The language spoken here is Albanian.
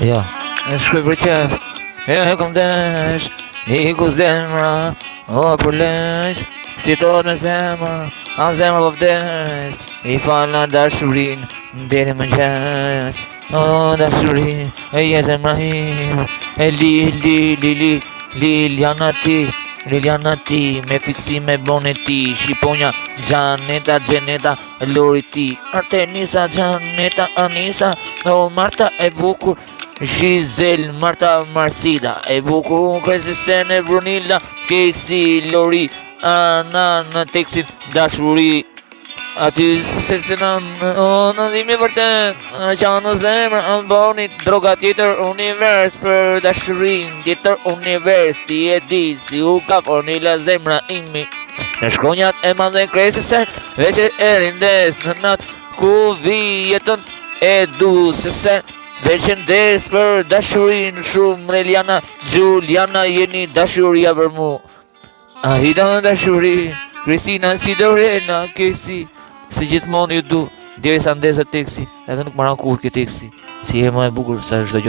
Ja, e shkruaj për qef. E kom desh, i ku zemra, o për lesh, si tot në zemra, a zemra po vdes, i fala dashurin, deri më gjes. O dashurin, e je zemra im, e Liliana ti, me fiksime bone ti, Shqiponja, Gjaneta, Lori ti, Artenisa, Gjaneta, Anisa, o Marta e bukur, Giselle, Marta Marcida, e bukur, Kresistene, Brunilla, Casey, Lori, Ana në tekstin dashuri. Aty se në dhimi vërtet, që në zemrë në boni droga tjetër univers për dashurin, tjetër univers, ti e di si u ka fornila zemra imi. Në shkronjat e madhe kresëse, veç e rindes në natë ku vi jetën e du se sen, veç e ndes për dashurin shumë Reliana, Giuliana jeni dashuria për mu. Ahita në dashuri, Kristina si Dorena, Kesi, si gjithmonë ju du, deri sa ndezë teksi, edhe nuk maran kur ke teksi, si e më e bukur sa çdo gjë.